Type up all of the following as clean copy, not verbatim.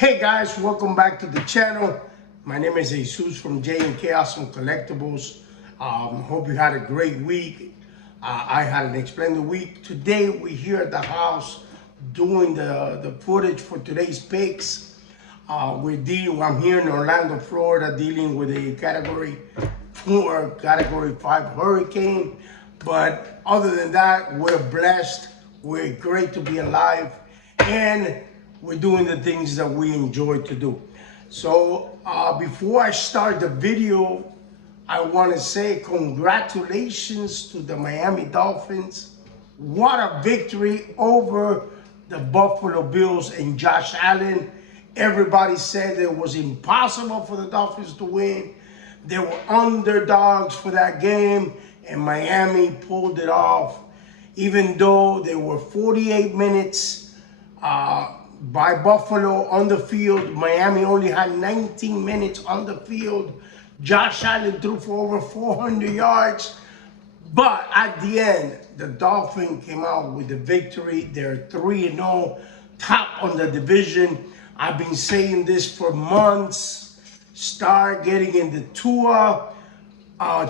Hey guys, welcome back to the channel. My name is Jesus from J&K Awesome Collectibles. Hope you had a great week. I had an splendid week. Today we're here at the house doing the footage for today's picks. I'm here in Orlando, Florida, dealing with a Category 4, Category 5 hurricane. But other than that, we're blessed. We're great to be alive. And we're doing the things that we enjoy to do. So before I start the video, I want to say congratulations to the Miami Dolphins. What a victory over the Buffalo Bills and Josh Allen. Everybody said it was impossible for the Dolphins to win. They were underdogs for that game, and Miami pulled it off. Even though they were 48 minutes by Buffalo on the field, Miami only had 19 minutes on the field. Josh Allen threw for over 400 yards. But at the end, the Dolphins came out with the victory. They're 3-0, top on the division. I've been saying this for months. Start getting in the Tua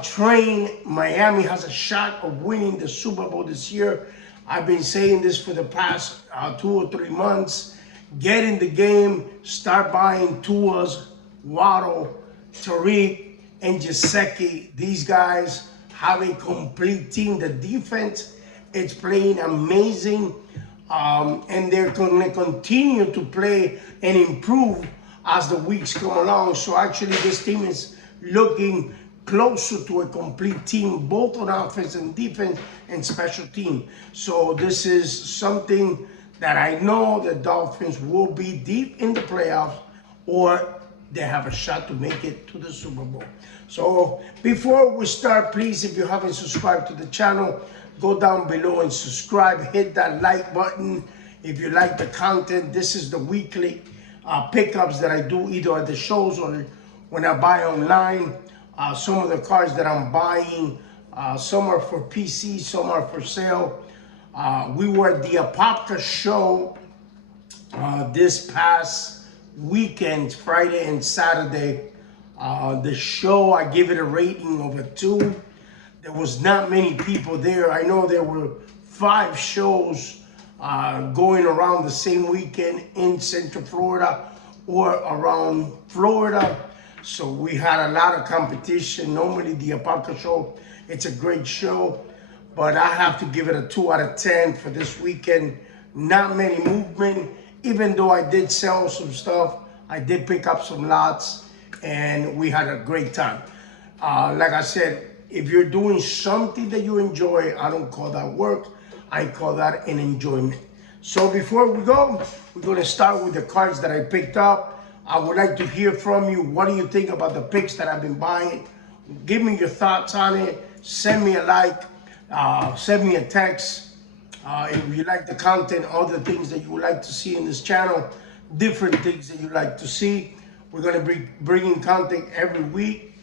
train. Miami has a shot of winning the Super Bowl this year. I've been saying this for the past 2 or 3 months. Get in the game, start buying Tua's, Waddle, Tariq, and Gesicki. These guys have a complete team. The defense is playing amazing, and they're going to continue to play and improve as the weeks come along. So actually, this team is looking closer to a complete team, both on offense and defense and special team. So this is something that I know the Dolphins will be deep in the playoffs, or they have a shot to make it to the Super Bowl. So before we start, please, if you haven't subscribed to the channel, go down below and subscribe. Hit that like button if you like the content. This is the weekly pickups that I do either at the shows or when I buy online. Some of the cards that I'm buying, some are for PC, some are for sale. We were at the Apopka show this past weekend, Friday and Saturday. The show, I give it a rating of a 2. There was not many people there. I know there were 5 shows going around the same weekend in Central Florida or around Florida. So we had a lot of competition. Normally the Apopka show, it's a great show, but I have to give it a 2 out of 10 for this weekend. Not many movement, even though I did sell some stuff. I did pick up some lots, and we had a great time. Like I said, if you're doing something that you enjoy, I don't call that work. I call that an enjoyment. So before we go, we're going to start with the cards that I picked up. I would like to hear from you. What do you think about the picks that I've been buying? Give me your thoughts on it. Send me a like. Send me a text. If you like the content, other things that you would like to see in this channel, different things that you like to see. We're going to be bringing content every week.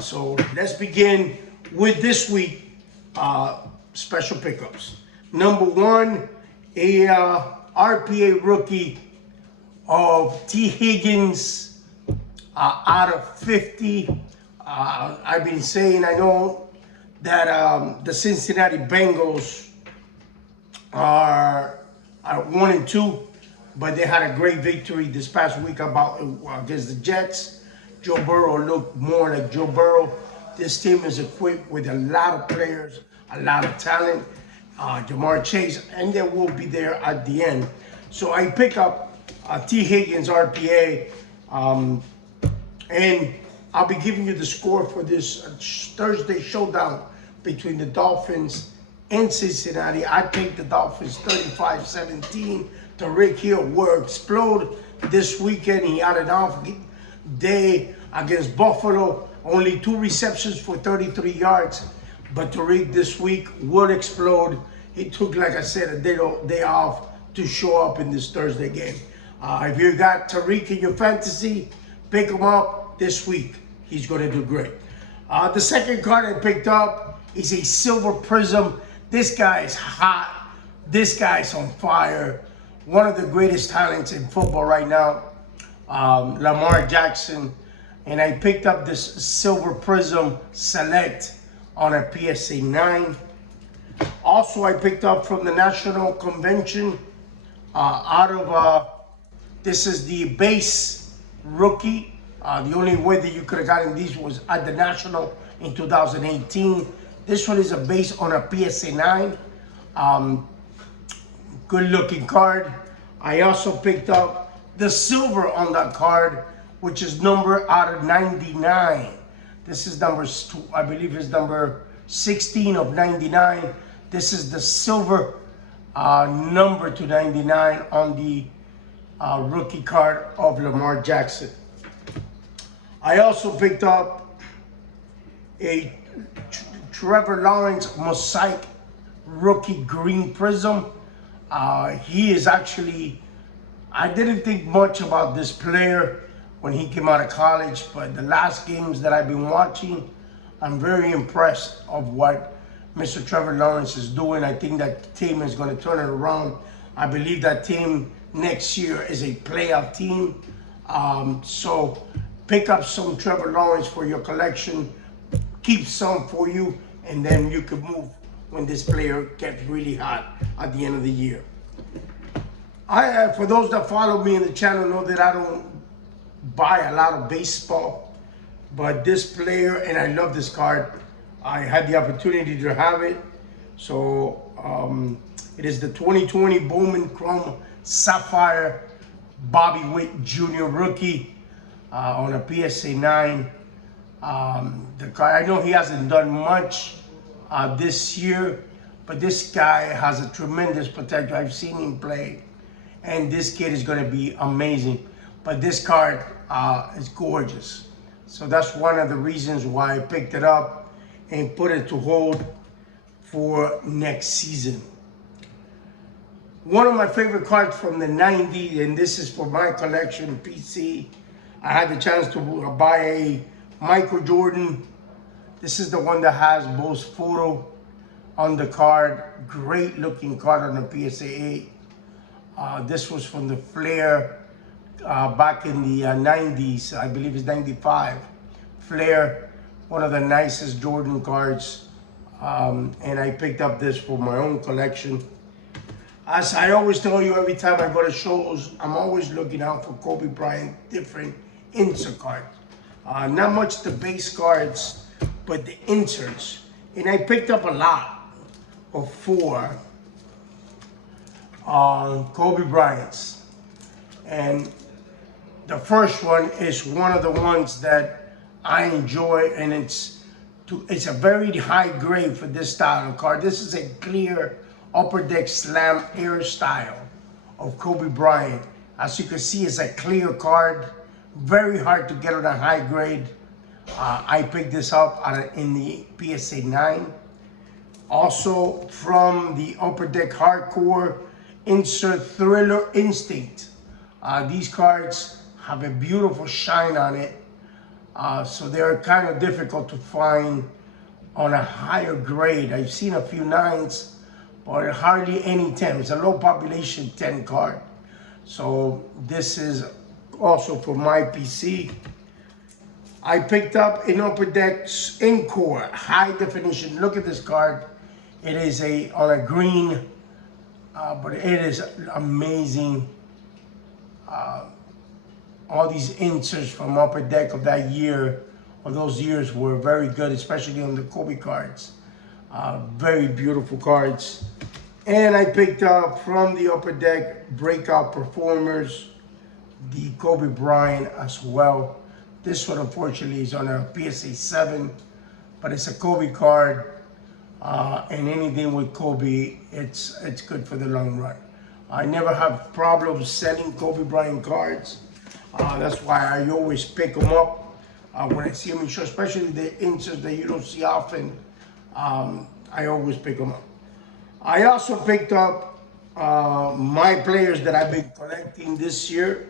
So let's begin with this week special pickups. Number 1, a RPA rookie of T. Higgins out of 50. I've been saying, I know that the Cincinnati Bengals are 1-2, but they had a great victory this past week against the Jets. Joe Burrow looked more like Joe Burrow. This team is equipped with a lot of players, a lot of talent. Jamar Chase, and they will be there at the end. So I pick up T. Higgins RPA, and I'll be giving you the score for this Thursday showdown between the Dolphins and Cincinnati. I take the Dolphins 35-17. Tariq Hill will explode this weekend. He had an off day against Buffalo, only 2 receptions for 33 yards. But Tariq this week will explode. He took, like I said, a day off to show up in this Thursday game. If you got Tariq in your fantasy, pick him up this week. He's going to do great. The second card I picked up is a Silver Prism. This guy is hot. This guy is on fire. One of the greatest talents in football right now. Lamar Jackson, and I picked up this Silver Prism Select on a PSA 9. Also, I picked up from the National Convention this is the base rookie. The only way that you could have gotten these was at the National in 2018. This one is a base on a PSA 9. Good looking card. I also picked up the silver on that card, which is number out of 99. This is I believe is number 16 of 99. This is the silver number to 99 on the rookie card of Lamar Jackson. I also picked up a Trevor Lawrence Mosaic Rookie Green Prism. He is actually, I didn't think much about this player when he came out of college, but the last games that I've been watching, I'm very impressed of what Mr. Trevor Lawrence is doing. I think that team is going to turn it around. I believe that team next year is a playoff team. So pick up some Trevor Lawrence for your collection, keep some for you, and then you can move when this player gets really hot at the end of the year. For those that follow me in the channel know that I don't buy a lot of baseball, but this player, and I love this card, I had the opportunity to have it. So it is the 2020 Bowman Chrome Sapphire Bobby Witt Jr. rookie on a PSA 9. The card, I know he hasn't done much this year, but this guy has a tremendous potential. I've seen him play, and this kid is going to be amazing. But this card is gorgeous. So that's one of the reasons why I picked it up and put it to hold for next season. One of my favorite cards from the 90s, and this is for my collection, PC. I had the chance to buy a Michael Jordan. This is the one that has Bo's photo on the card. Great looking card on the PSA 8. This was from the Flair back in the 90s. I believe it's 95. Flair, one of the nicest Jordan cards. And I picked up this for my own collection. As I always tell you, every time I go to shows, I'm always looking out for Kobe Bryant different insert cards. Not much the base cards, but the inserts. And I picked up a lot of 4 Kobe Bryant's. And the first one is one of the ones that I enjoy, and it's a very high grade for this style of card. This is a clear Upper Deck Slam Air style of Kobe Bryant. As you can see, it's a clear card, very hard to get on a high grade. I picked this up in the PSA 9. Also from the Upper Deck Hardcore insert Thriller Instinct. These cards have a beautiful shine on it, so they're kind of difficult to find on a higher grade. I've seen a few 9s, but hardly any 10. It's a low population 10 card. So this is also for my PC. I picked up an Upper Deck Encore high definition. Look at this card. It is on a green, but it is amazing. All these inserts from Upper Deck of that year, or those years, were very good, especially on the Kobe cards. Very beautiful cards. And I picked up from the Upper Deck Breakout Performers the Kobe Bryant as well. This one unfortunately is on a PSA 7, but it's a Kobe card, and anything with Kobe, it's good for the long run. I never have problems selling Kobe Bryant cards. That's why I always pick them up when I see them in show, especially the inserts that you don't see often. I always pick them up. I also picked up my players that I've been collecting this year,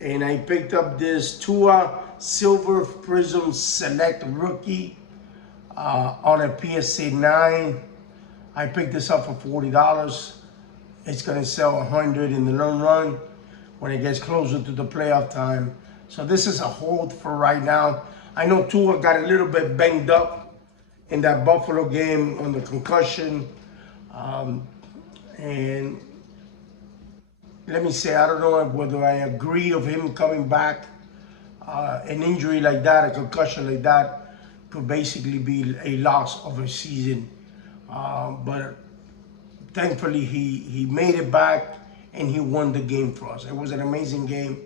and I picked up this Tua Silver Prism Select Rookie on a PSA 9. I picked this up for $40. It's going to sell $100 in the long run. when it gets closer to the playoff time. So this is a hold for right now. I know Tua got a little bit banged up in that Buffalo game on the concussion. And let me say, I don't know whether I agree of him coming back. An injury like that, a concussion like that, could basically be a loss of a season. But thankfully, he made it back and he won the game for us. It was an amazing game.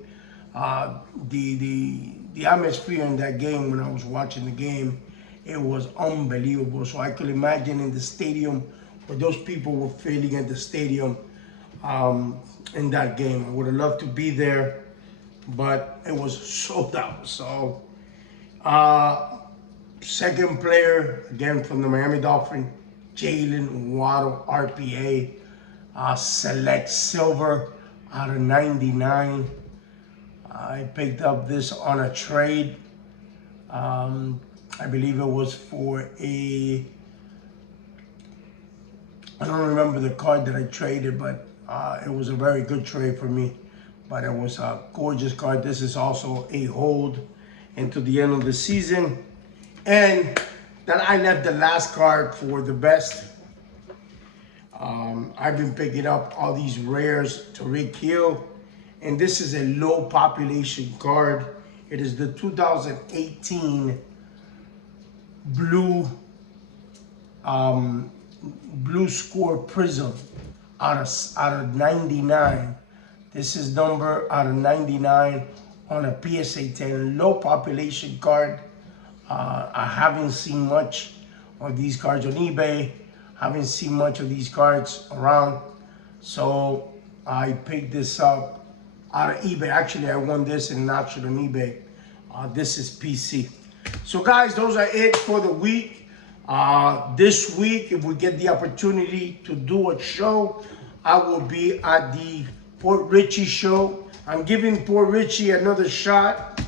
The atmosphere in that game, when I was watching the game, it was unbelievable. So I could imagine in the stadium what those people were feeling at the stadium in that game. I would have loved to be there, but it was sold out. So second player, again from the Miami Dolphins, Jalen Waddle, RPA, select silver out of 99. I picked up this on a trade. I believe it was for I don't remember the card that I traded, but it was a very good trade for me. But it was a gorgeous card. This is also a hold into the end of the season. And then I left the last card for the best. I've been picking up all these rares, Tyreek Hill, and this is a low population card. It is the 2018 blue score prism out of 99. This is number out of 99 on a PSA 10 low population card. I haven't seen much of these cards on eBay. Haven't seen much of these cards around. So I picked this up out of eBay. Actually, I won this in an auction on eBay. This is PC. So guys, those are it for the week. This week, if we get the opportunity to do a show, I will be at the Port Richey show. I'm giving Port Richey another shot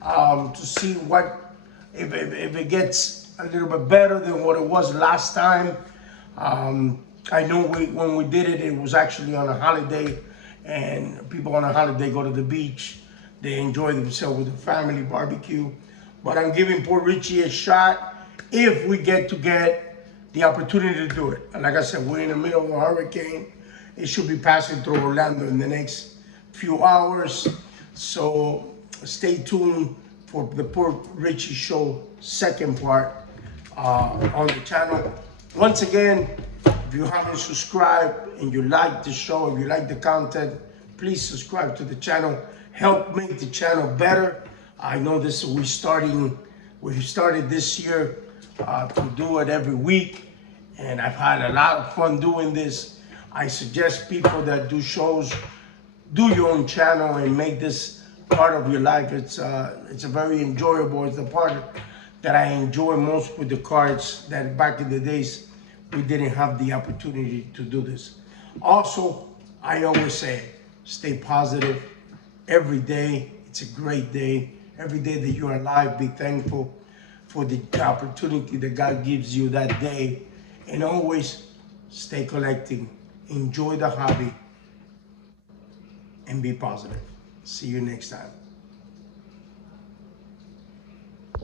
to see what if it gets a little bit better than what it was last time. I know when we did it, it was actually on a holiday, and people on a holiday go to the beach. They enjoy themselves with the family barbecue. But I'm giving Port Richey a shot if we get the opportunity to do it. And like I said, we're in the middle of a hurricane. It should be passing through Orlando in the next few hours. So stay tuned for the Port Richey show second part on the channel. Once again, if you haven't subscribed and you like the show, if you like the content, please subscribe to the channel. Help make the channel better. I know we started this year to do it every week, and I've had a lot of fun doing this. I suggest people that do shows, do your own channel and make this part of your life. It's a very enjoyable. It's the part that I enjoy most with the cards, that back in the days we didn't have the opportunity to do this. Also, I always say, stay positive every day. It's a great day. Every day that you're alive, be thankful for the opportunity that God gives you that day. And always stay collecting. Enjoy the hobby and be positive. See you next time.